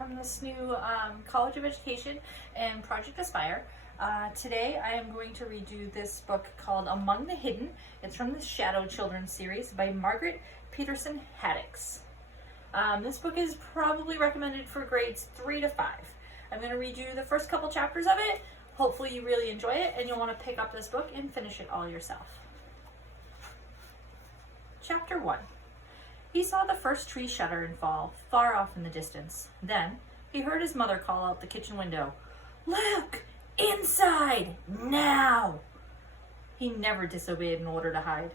from this new College of Education and Project Aspire. Today I am going to read you this book called Among the Hidden. It's from the Shadow Children series by Margaret Peterson Haddix. This book is probably recommended for grades 3 to 5. I'm going to read you the first couple chapters of it. Hopefully you really enjoy it and you'll want to pick up this book and finish it all yourself. Chapter 1. He saw the first tree shudder and fall, far off in the distance. Then, he heard his mother call out the kitchen window, "Luke! Inside! Now!" He never disobeyed an order to hide.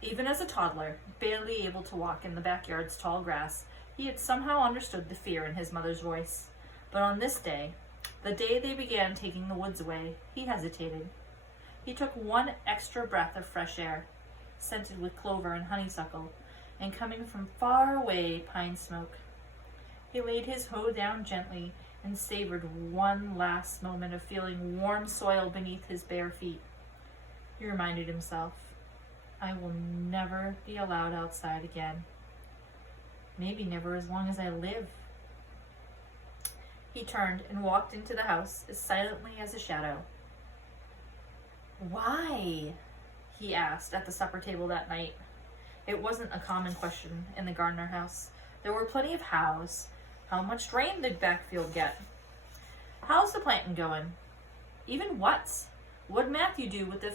Even as a toddler, barely able to walk in the backyard's tall grass, he had somehow understood the fear in his mother's voice. But on this day, the day they began taking the woods away, he hesitated. He took one extra breath of fresh air, scented with clover and honeysuckle, and coming from far away pine smoke. He laid his hoe down gently and savored one last moment of feeling warm soil beneath his bare feet. He reminded himself, "I will never be allowed outside again. Maybe never as long as I live." He turned and walked into the house as silently as a shadow. "Why?" he asked at the supper table that night. It wasn't a common question in the Gardner house. There were plenty of hows. How much rain did backfield get? How's the planting going? Even what's? What'd Matthew do with the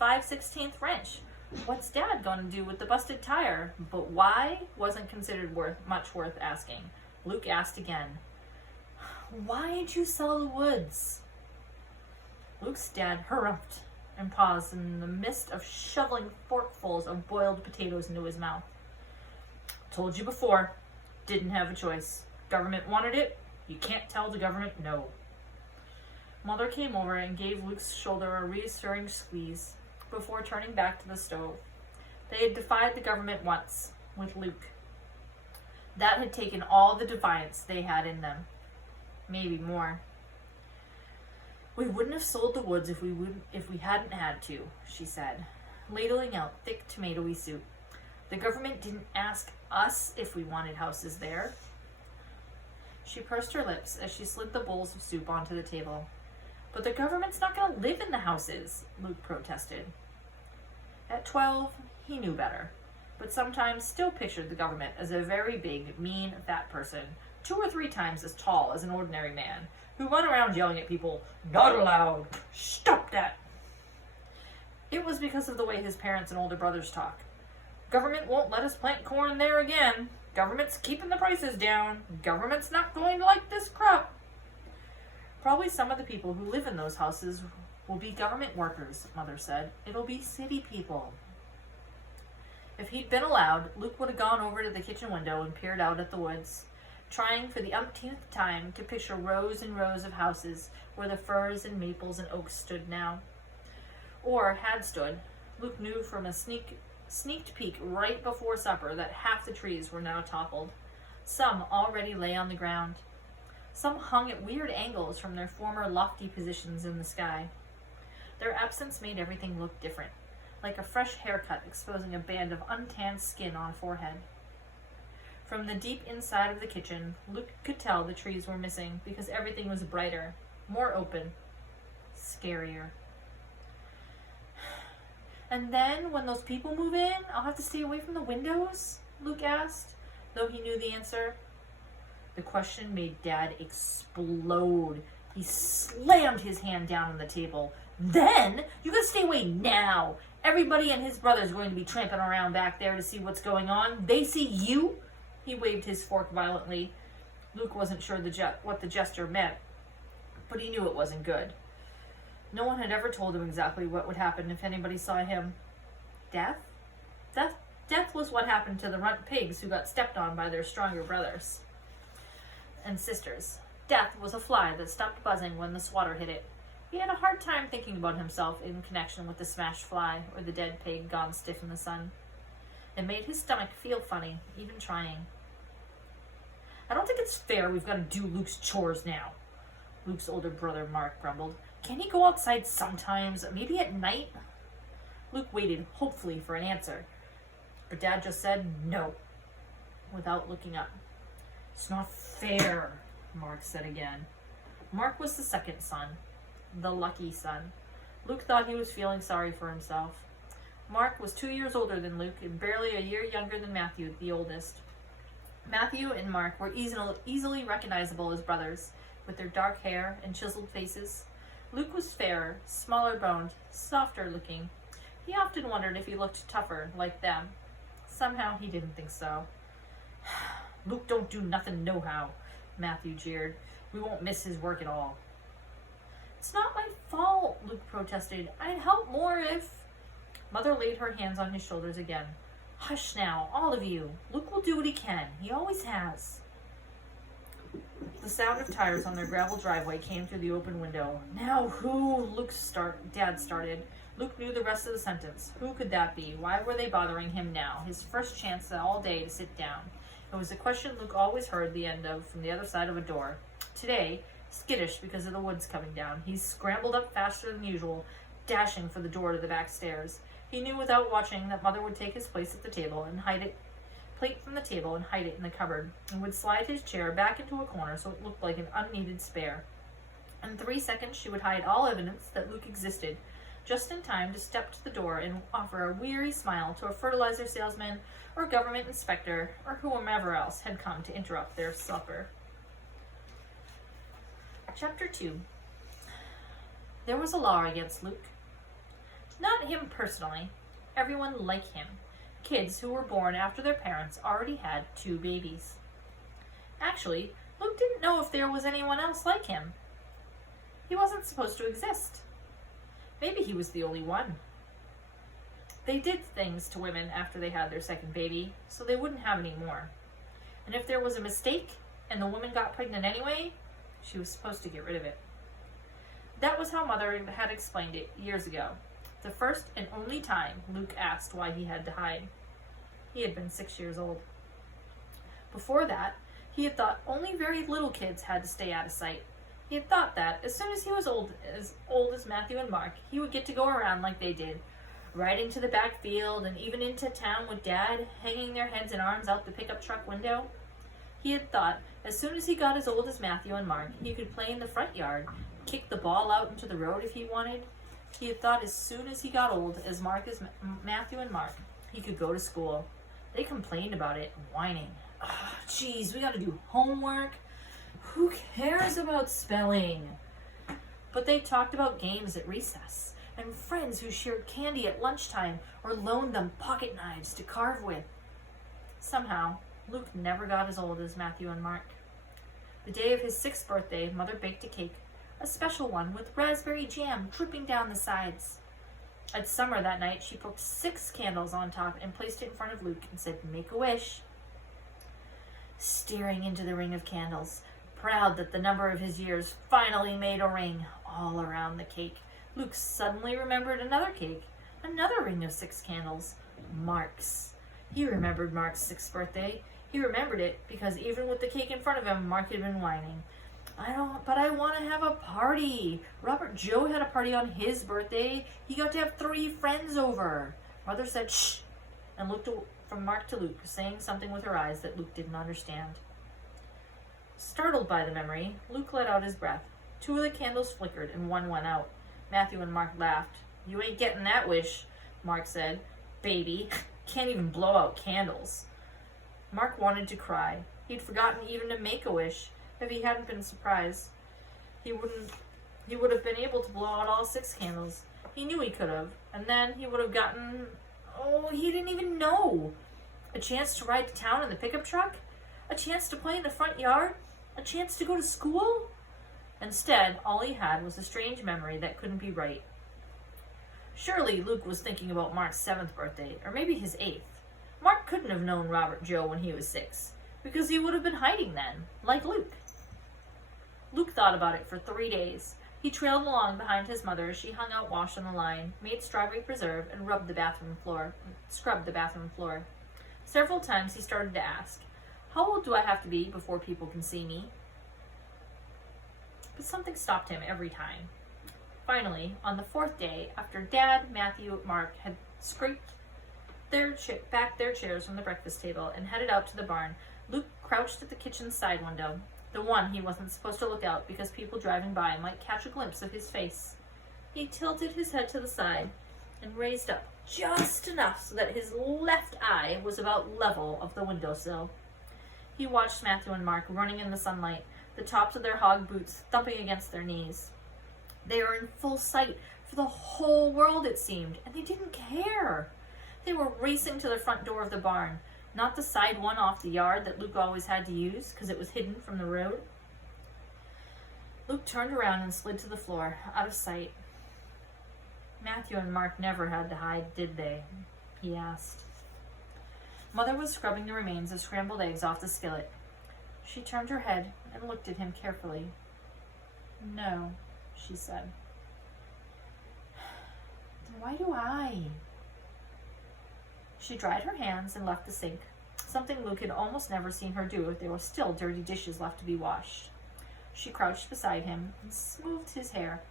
5/16 wrench? What's Dad going to do with the busted tire? But why wasn't considered much worth asking. Luke asked again. "Why'd you sell the woods?" Luke's dad harumphed and paused in the midst of shoveling forkfuls of boiled potatoes into his mouth. "Told you before. Didn't have a choice. Government wanted it. You can't tell the government no." Mother came over and gave Luke's shoulder a reassuring squeeze before turning back to the stove. They had defied the government once, with Luke. That had taken all the defiance they had in them. Maybe more. "We wouldn't have sold the woods if we hadn't had to," she said, ladling out thick tomatoey soup. "The government didn't ask us if we wanted houses there." She pursed her lips as she slid the bowls of soup onto the table. "But the government's not going to live in the houses," Luke protested. At 12, he knew better, but sometimes still pictured the government as a very big, mean, fat person, 2 or 3 times as tall as an ordinary man, who run around yelling at people, "Not allowed! Stop that!" It was because of the way his parents and older brothers talk. "Government won't let us plant corn there again. Government's keeping the prices down. Government's not going to like this crop." Probably some of the people who live in those houses will be government workers, Mother said. It'll be city people. If he'd been allowed, Luke would have gone over to the kitchen window and peered out at the woods, trying for the umpteenth time to picture rows and rows of houses where the firs and maples and oaks stood now. Or had stood. Luke knew from a sneaked peek right before supper that half the trees were now toppled. Some already lay on the ground. Some hung at weird angles from their former lofty positions in the sky. Their absence made everything look different, like a fresh haircut exposing a band of untanned skin on a forehead. From the deep inside of the kitchen, Luke could tell the trees were missing because everything was brighter, more open, scarier. "And then, when those people move in, I'll have to stay away from the windows?" Luke asked, though he knew the answer. The question made Dad explode. He slammed his hand down on the table. "Then? You gotta stay away now! Everybody and his brother's going to be tramping around back there to see what's going on. They see you?" He waved his fork violently. Luke wasn't sure what the gesture meant, but he knew it wasn't good. No one had ever told him exactly what would happen if anybody saw him. Death? Death was what happened to the runt pigs who got stepped on by their stronger brothers and sisters. Death was a fly that stopped buzzing when the swatter hit it. He had a hard time thinking about himself in connection with the smashed fly or the dead pig gone stiff in the sun. It made his stomach feel funny, even trying. "I don't think it's fair we've got to do Luke's chores now," Luke's older brother Mark grumbled. "Can he go outside sometimes, maybe at night?" Luke waited hopefully for an answer, but Dad just said no, without looking up. "It's not fair," Mark said again. Mark was the second son, the lucky son. Luke thought he was feeling sorry for himself. Mark was 2 years older than Luke and barely a year younger than Matthew, the oldest. Matthew and Mark were easily recognizable as brothers, with their dark hair and chiseled faces. Luke was fairer, smaller boned, softer looking. He often wondered if he looked tougher, like them. Somehow he didn't think so. Luke don't do nothing nohow, Matthew jeered. We won't miss his work at all. It's not my fault, Luke protested. I'd help more if... Mother laid her hands on his shoulders again. Hush now, all of you. Luke will do what he can. He always has. The sound of tires on their gravel driveway came through the open window. Now who? Dad started. Luke knew the rest of the sentence. Who could that be? Why were they bothering him now? His first chance all day to sit down. It was a question Luke always heard the end of from the other side of a door. Today, skittish because of the woods coming down, he scrambled up faster than usual, dashing for the door to the back stairs. He knew without watching that Mother would take his place at the table and hide it, plate from the table and hide it in the cupboard, and would slide his chair back into a corner so it looked like an unneeded spare. In 3 seconds, she would hide all evidence that Luke existed, just in time to step to the door and offer a weary smile to a fertilizer salesman or government inspector or whomever else had come to interrupt their supper. Chapter 2. There was a law against Luke. Not him personally. Everyone like him. Kids who were born after their parents already had 2 babies. Actually, Luke didn't know if there was anyone else like him. He wasn't supposed to exist. Maybe he was the only one. They did things to women after they had their second baby, so they wouldn't have any more. And if there was a mistake and the woman got pregnant anyway, she was supposed to get rid of it. That was how Mother had explained it years ago. The first and only time Luke asked why he had to hide. He had been 6 years old. Before that, he had thought only very little kids had to stay out of sight. He had thought that as soon as he was old as Matthew and Mark, he would get to go around like they did, riding to the back field and even into town with Dad, hanging their heads and arms out the pickup truck window. He had thought as soon as he got as old as Matthew and Mark, he could play in the front yard, kick the ball out into the road if he wanted. He had thought as soon as he got old as Matthew and Mark, he could go to school. They complained about it, whining. Geez, we gotta do homework. Who cares about spelling? But they talked about games at recess and friends who shared candy at lunchtime or loaned them pocket knives to carve with. Somehow, Luke never got as old as Matthew and Mark. The day of his 6th birthday, Mother baked a cake, a special one with raspberry jam dripping down the sides. At summer that night, she poked 6 candles on top and placed it in front of Luke and said, "Make a wish." Staring into the ring of candles, proud that the number of his years finally made a ring all around the cake, Luke suddenly remembered another cake, another ring of 6 candles, Mark's. He remembered Mark's 6th birthday. He remembered it because even with the cake in front of him, Mark had been whining. I want to have a party. Robert Joe had a party on his birthday. He got to have 3 friends over. Mother said, shh, and looked from Mark to Luke, saying something with her eyes that Luke didn't understand. Startled by the memory, Luke let out his breath. 2 of the candles flickered and 1 went out. Matthew and Mark laughed. "You ain't getting that wish," Mark said. "Baby, can't even blow out candles." Mark wanted to cry. He'd forgotten even to make a wish. If he hadn't been surprised, he would have been able to blow out all 6 candles. He knew he could have, and then he would have gotten, he didn't even know. A chance to ride to town in the pickup truck? A chance to play in the front yard? A chance to go to school? Instead, all he had was a strange memory that couldn't be right. Surely Luke was thinking about Mark's 7th birthday, or maybe his 8th. Mark couldn't have known Robert Joe when he was 6, because he would have been hiding then, like Luke. Luke thought about it for 3 days. He trailed along behind his mother as she hung out wash on the line, made strawberry preserve, and scrubbed the bathroom floor. Several times he started to ask, "How old do I have to be before people can see me?" But something stopped him every time. Finally, on the 4th day, after Dad, Matthew, and Mark had scraped back their chairs from the breakfast table and headed out to the barn, Luke crouched at the kitchen side window. The one he wasn't supposed to look out because people driving by might catch a glimpse of his face. He tilted his head to the side and raised up just enough so that his left eye was about level of the windowsill. He watched Matthew and Mark running in the sunlight, the tops of their hog boots thumping against their knees. They were in full sight for the whole world, it seemed, and they didn't care. They were racing to the front door of the barn, not the side one off the yard that Luke always had to use because it was hidden from the road. Luke turned around and slid to the floor, out of sight. Matthew and Mark never had to hide, did they? He asked. Mother was scrubbing the remains of scrambled eggs off the skillet. She turned her head and looked at him carefully. No, she said. Then why do I? She dried her hands and left the sink, something Luke had almost never seen her do if there were still dirty dishes left to be washed. She crouched beside him and smoothed his hair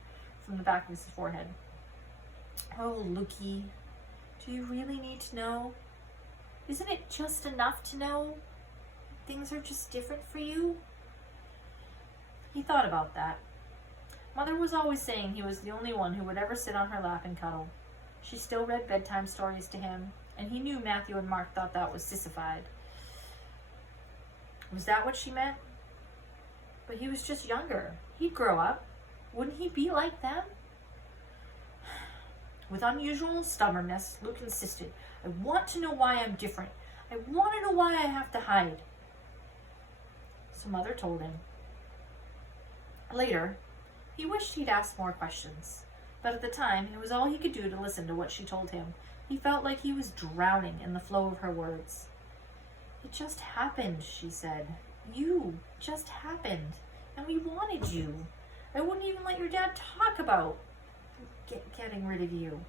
from the back of his forehead. Oh, Lukey, do you really need to know? Isn't it just enough to know things are just different for you? He thought about that. Mother was always saying he was the only one who would ever sit on her lap and cuddle. She still read bedtime stories to him, and he knew Matthew and Mark thought that was sissified. Was that what she meant? But he was just younger. He'd grow up. Wouldn't he be like them? With unusual stubbornness, Luke insisted, I want to know why I'm different. I want to know why I have to hide. So Mother told him. Later, he wished he'd asked more questions, but at the time, it was all he could do to listen to what she told him. He felt like he was drowning in the flow of her words. It just happened, she said. You just happened, and we wanted you. I wouldn't even let your dad talk about getting rid of you.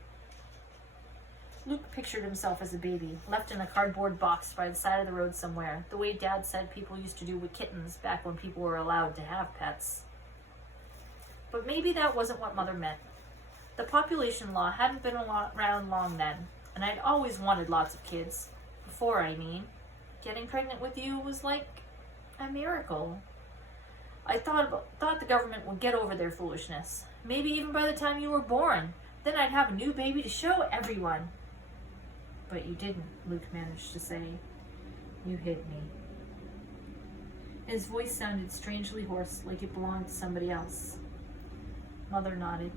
Luke pictured himself as a baby, left in a cardboard box by the side of the road somewhere, the way Dad said people used to do with kittens back when people were allowed to have pets. But maybe that wasn't what Mother meant. The population law hadn't been around long then, and I'd always wanted lots of kids. Before, I mean. Getting pregnant with you was like a miracle. I thought the government would get over their foolishness. Maybe even by the time you were born. Then I'd have a new baby to show everyone. But you didn't, Luke managed to say. You hid me. His voice sounded strangely hoarse, like it belonged to somebody else. Mother nodded.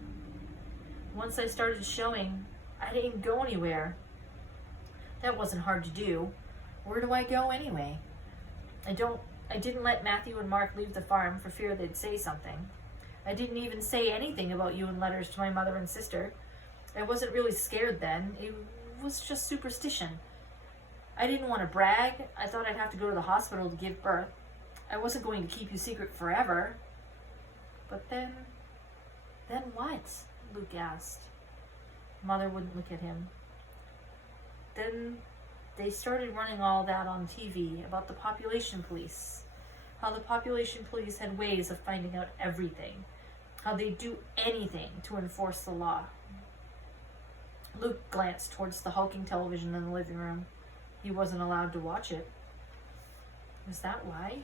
Once I started showing, I didn't go anywhere. That wasn't hard to do. Where do I go anyway? I didn't let Matthew and Mark leave the farm for fear they'd say something. I didn't even say anything about you in letters to my mother and sister. I wasn't really scared then. It was just superstition. I didn't want to brag. I thought I'd have to go to the hospital to give birth. I wasn't going to keep you secret forever. But then what? Luke asked. Mother wouldn't look at him. Then they started running all that on TV about the population police. How the population police had ways of finding out everything. How they'd do anything to enforce the law. Luke glanced towards the hulking television in the living room. He wasn't allowed to watch it. Was that why?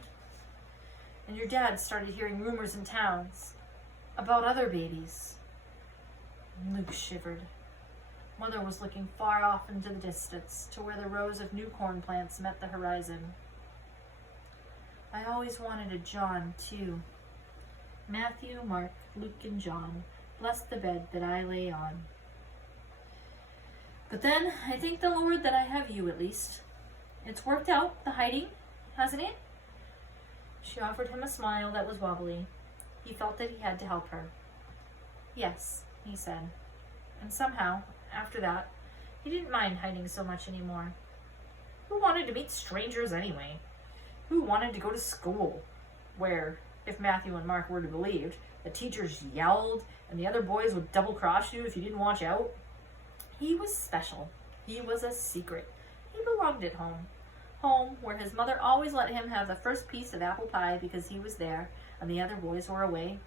And your dad started hearing rumors in towns about other babies. Luke shivered. Mother was looking far off into the distance, to where the rows of new corn plants met the horizon. I always wanted a John, too. Matthew, Mark, Luke, and John, bless the bed that I lay on. But then, I thank the Lord that I have you, at least. It's worked out, the hiding, hasn't it? She offered him a smile that was wobbly. He felt that he had to help her. Yes, he said. And somehow, after that, he didn't mind hiding so much anymore. Who wanted to meet strangers anyway? Who wanted to go to school, where, if Matthew and Mark were to be believed, the teachers yelled and the other boys would double-cross you if you didn't watch out? He was special. He was a secret. He belonged at home. Home, where his mother always let him have the first piece of apple pie because he was there and the other boys were away.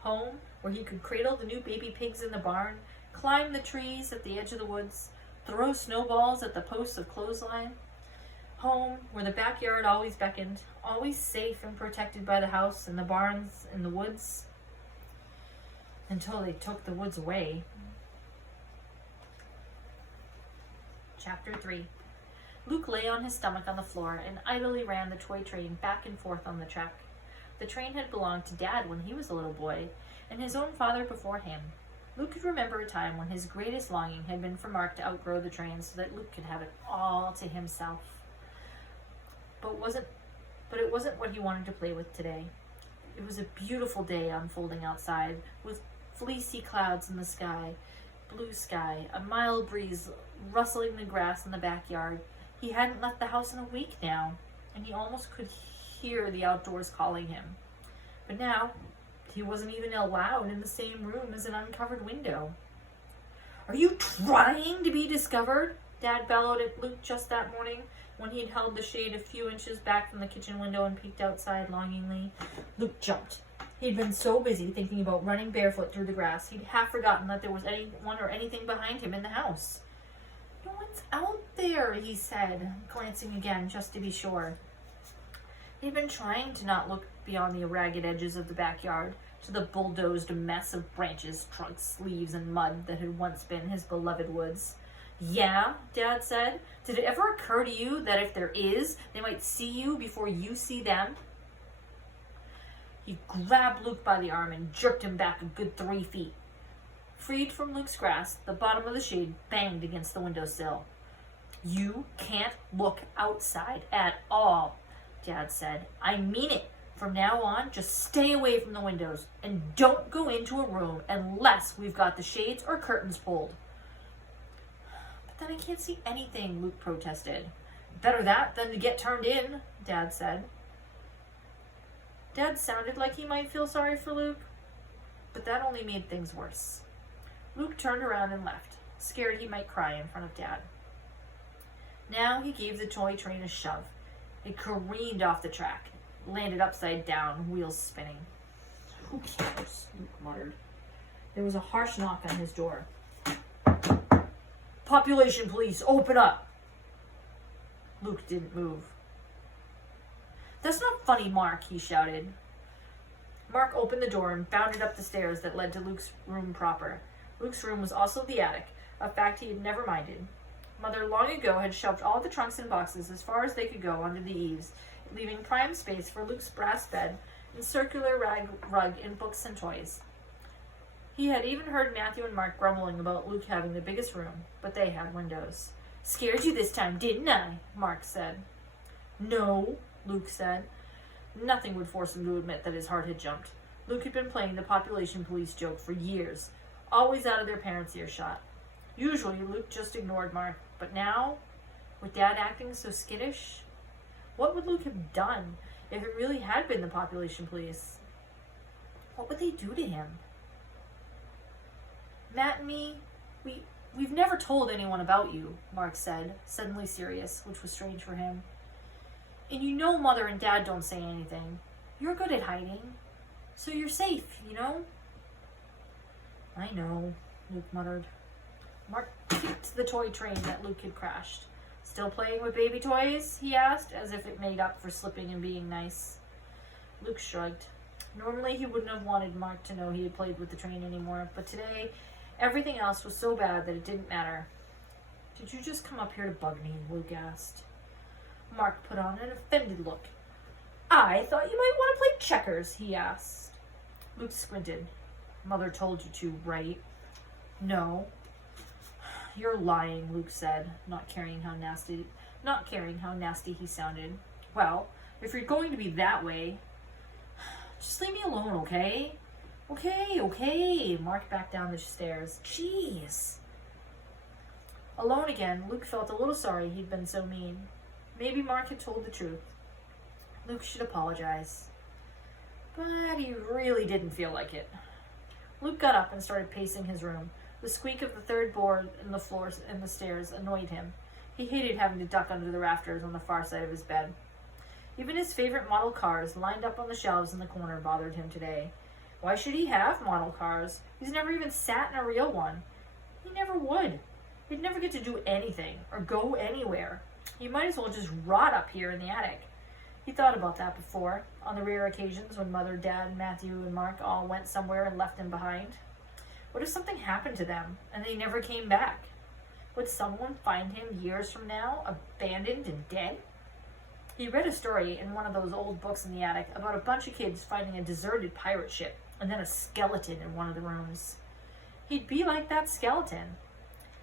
Home, where he could cradle the new baby pigs in the barn, climb the trees at the edge of the woods, throw snowballs at the posts of clothesline. Home, where the backyard always beckoned, always safe and protected by the house and the barns and the woods, until they took the woods away. Chapter 3. Luke lay on his stomach on the floor and idly ran the toy train back and forth on the track. The train had belonged to Dad when he was a little boy, and his own father before him. Luke could remember a time when his greatest longing had been for Mark to outgrow the train so that Luke could have it all to himself. But it wasn't what he wanted to play with today. It was a beautiful day unfolding outside, with fleecy clouds in the sky, blue sky, a mild breeze rustling the grass in the backyard. He hadn't left the house in a week now, and he almost could hear the outdoors calling him. But now, he wasn't even allowed in the same room as an uncovered window. "Are you trying to be discovered?" Dad bellowed at Luke just that morning, when he'd held the shade a few inches back from the kitchen window and peeked outside longingly. Luke jumped. He'd been so busy thinking about running barefoot through the grass, he'd half forgotten that there was anyone or anything behind him in the house. "No one's out there," he said, glancing again just to be sure. He'd been trying to not look beyond the ragged edges of the backyard to the bulldozed mess of branches, trunks, leaves, and mud that had once been his beloved woods. "Yeah," Dad said. "Did it ever occur to you that if there is, they might see you before you see them?" He grabbed Luke by the arm and jerked him back a good 3 feet. Freed from Luke's grasp, the bottom of the shade banged against the windowsill. "You can't look outside at all," Dad said. "I mean it. From now on, just stay away from the windows and don't go into a room unless we've got the shades or curtains pulled." "But then I can't see anything," Luke protested. "Better that than to get turned in," Dad said. Dad sounded like he might feel sorry for Luke, but that only made things worse. Luke turned around and left, scared he might cry in front of Dad. Now he gave the toy train a shove. It careened off the track, landed upside down, wheels spinning. "Who cares?" Luke muttered. There was a harsh knock on his door. "Population police, open up!" Luke didn't move. "That's not funny, Mark," he shouted. Mark opened the door and bounded up the stairs that led to Luke's room proper. Luke's room was also the attic, a fact he had never minded. Mother long ago had shoved all the trunks and boxes as far as they could go under the eaves, leaving prime space for Luke's brass bed and circular rug and books and toys. He had even heard Matthew and Mark grumbling about Luke having the biggest room, but they had windows. "Scared you this time, didn't I?" Mark said. "No," Luke said. Nothing would force him to admit that his heart had jumped. Luke had been playing the population police joke for years, always out of their parents' earshot. Usually Luke just ignored Mark, but now, with Dad acting so skittish, what would Luke have done if it really had been the population police? What would they do to him? "Matt and me, we've never told anyone about you," Mark said, suddenly serious, which was strange for him. "And you know Mother and Dad don't say anything. You're good at hiding, so you're safe, you know?" "I know," Luke muttered. Mark kicked the toy train that Luke had crashed. "Still playing with baby toys?" he asked, as if it made up for slipping and being nice. Luke shrugged. Normally he wouldn't have wanted Mark to know he had played with the train anymore, but today everything else was so bad that it didn't matter. "Did you just come up here to bug me?" Luke asked. Mark put on an offended look. "I thought you might want to play checkers," he asked. Luke squinted. "Mother told you to, right?" "No." "You're lying," Luke said, not caring how nasty he sounded. "Well, if you're going to be that way, just leave me alone, okay?" Okay. Mark backed down the stairs. "Jeez." Alone again, Luke felt a little sorry he'd been so mean. Maybe Mark had told the truth. Luke should apologize. But he really didn't feel like it. Luke got up and started pacing his room. The squeak of the third board in the floors and the stairs annoyed him. He hated having to duck under the rafters on the far side of his bed. Even his favorite model cars lined up on the shelves in the corner bothered him today. Why should he have model cars? He's never even sat in a real one. He never would. He'd never get to do anything or go anywhere. He might as well just rot up here in the attic. He thought about that before, on the rare occasions when Mother, Dad, Matthew, and Mark all went somewhere and left him behind. What if something happened to them and they never came back? Would someone find him years from now, abandoned and dead? He read a story in one of those old books in the attic about a bunch of kids finding a deserted pirate ship and then a skeleton in one of the rooms. He'd be like that skeleton.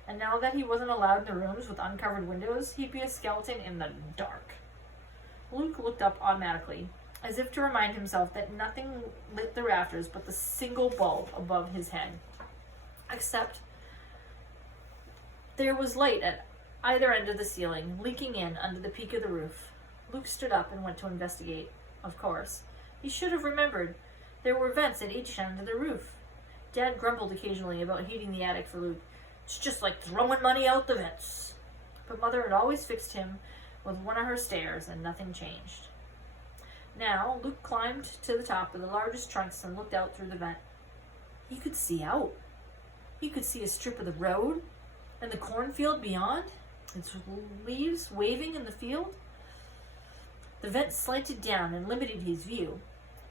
And now that he wasn't allowed in the rooms with uncovered windows, he'd be a skeleton in the dark. Luke looked up automatically, as if to remind himself that nothing lit the rafters but the single bulb above his head. Except there was light at either end of the ceiling, leaking in under the peak of the roof. Luke stood up and went to investigate. Of course, he should have remembered there were vents at each end of the roof. Dad grumbled occasionally about heating the attic for Luke. It's just like throwing money out the vents. But Mother had always fixed him with one of her stairs, and nothing changed. Now, Luke climbed to the top of the largest trunks and looked out through the vent. He could see out. He could see a strip of the road and the cornfield beyond, its leaves waving in the field. The vent slanted down and limited his view,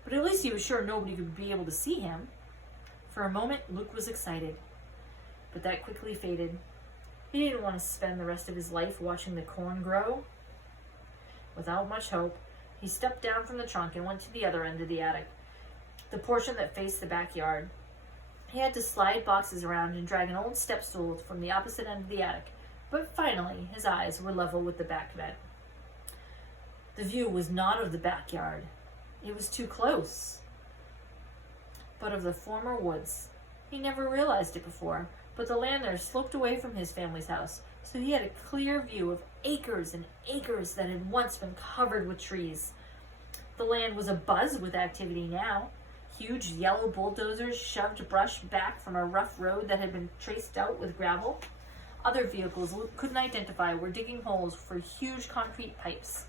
but at least he was sure nobody could be able to see him. For a moment, Luke was excited, but that quickly faded. He didn't want to spend the rest of his life watching the corn grow. Without much hope, he stepped down from the trunk and went to the other end of the attic, the portion that faced the backyard. He had to slide boxes around and drag an old step stool from the opposite end of the attic, but finally his eyes were level with the back vent. The view was not of the backyard. It was too close, but of the former woods. He never realized it before, but the land there sloped away from his family's house, so he had a clear view of acres and acres that had once been covered with trees. The land was abuzz with activity now. Huge yellow bulldozers shoved brush back from a rough road that had been traced out with gravel. Other vehicles Luke couldn't identify were digging holes for huge concrete pipes.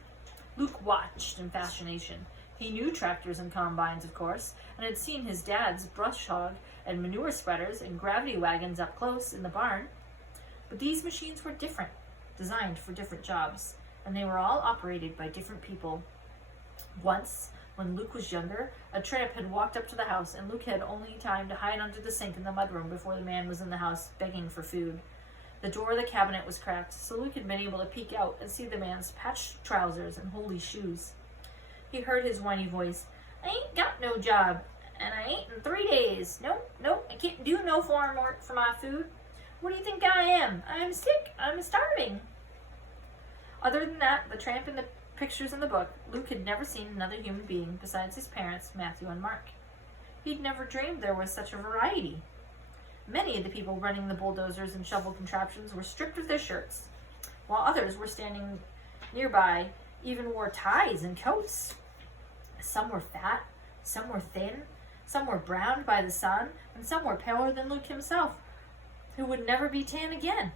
Luke watched in fascination. He knew tractors and combines, of course, and had seen his dad's brush hog and manure spreaders and gravity wagons up close in the barn. But these machines were different, designed for different jobs, and they were all operated by different people. Once, when Luke was younger, a tramp had walked up to the house, and Luke had only time to hide under the sink in the mudroom before the man was in the house begging for food. The door of the cabinet was cracked, so Luke had been able to peek out and see the man's patched trousers and holey shoes. He heard his whiny voice. "I ain't got no job, and I ain't in 3 days. Nope, I can't do no farm work for my food. What do you think I am? I'm sick. I'm starving." Other than that, the tramp and the pictures in the book, Luke had never seen another human being besides his parents, Matthew and Mark. He'd never dreamed there was such a variety. Many of the people running the bulldozers and shovel contraptions were stripped of their shirts, while others were standing nearby, even wore ties and coats. Some were fat, some were thin, some were browned by the sun, and some were paler than Luke himself, who would never be tan again.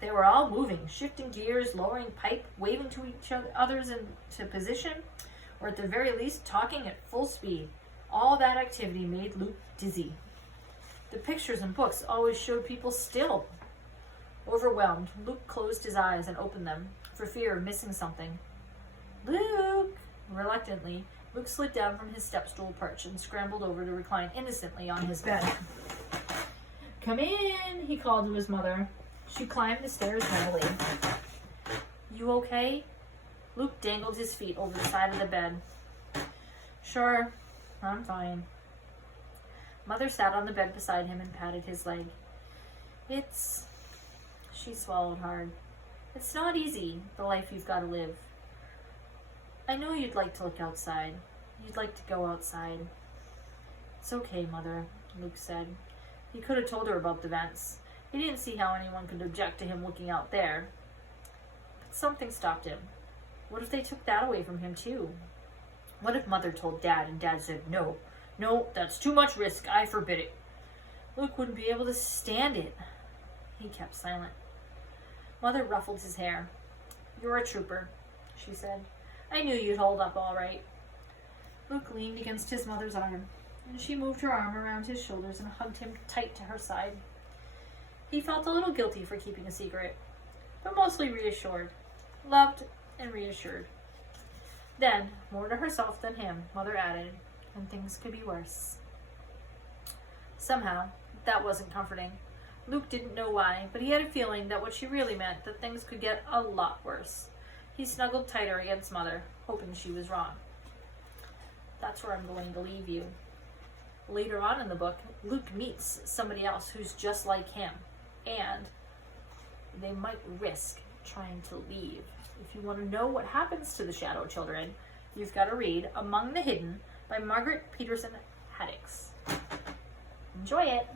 They were all moving, shifting gears, lowering pipe, waving to each others into position, or at the very least talking at full speed. All that activity made Luke dizzy. The pictures and books always showed people still. Overwhelmed, Luke closed his eyes and opened them, for fear of missing something. "Luke!" Reluctantly, Luke slid down from his step-stool perch and scrambled over to recline innocently on his bed. "Come in," he called to his mother. She climbed the stairs heavily. "You okay?" Luke dangled his feet over the side of the bed. "Sure, I'm fine." Mother sat on the bed beside him and patted his leg. She swallowed hard. "It's not easy, the life you've got to live. I know you'd like to look outside. You'd like to go outside." "It's okay, Mother," Luke said. He could have told her about the vents. He didn't see how anyone could object to him looking out there. But something stopped him. What if they took that away from him, too? What if Mother told Dad and Dad said, No, that's too much risk. I forbid it." Luke wouldn't be able to stand it. He kept silent. Mother ruffled his hair. "You're a trooper," she said. "I knew you'd hold up all right." Luke leaned against his mother's arm, and she moved her arm around his shoulders and hugged him tight to her side. He felt a little guilty for keeping a secret, but mostly reassured. loved, and reassured. Then, more to herself than him, Mother added, and things could be worse. Somehow, that wasn't comforting. Luke didn't know why, but he had a feeling that what she really meant, that things could get a lot worse. He snuggled tighter against Mother, hoping she was wrong. That's where I'm going to leave you. Later on in the book, Luke meets somebody else who's just like him, and they might risk trying to leave. If you want to know what happens to the Shadow Children, you've got to read Among the Hidden by Margaret Peterson Haddix. Enjoy it!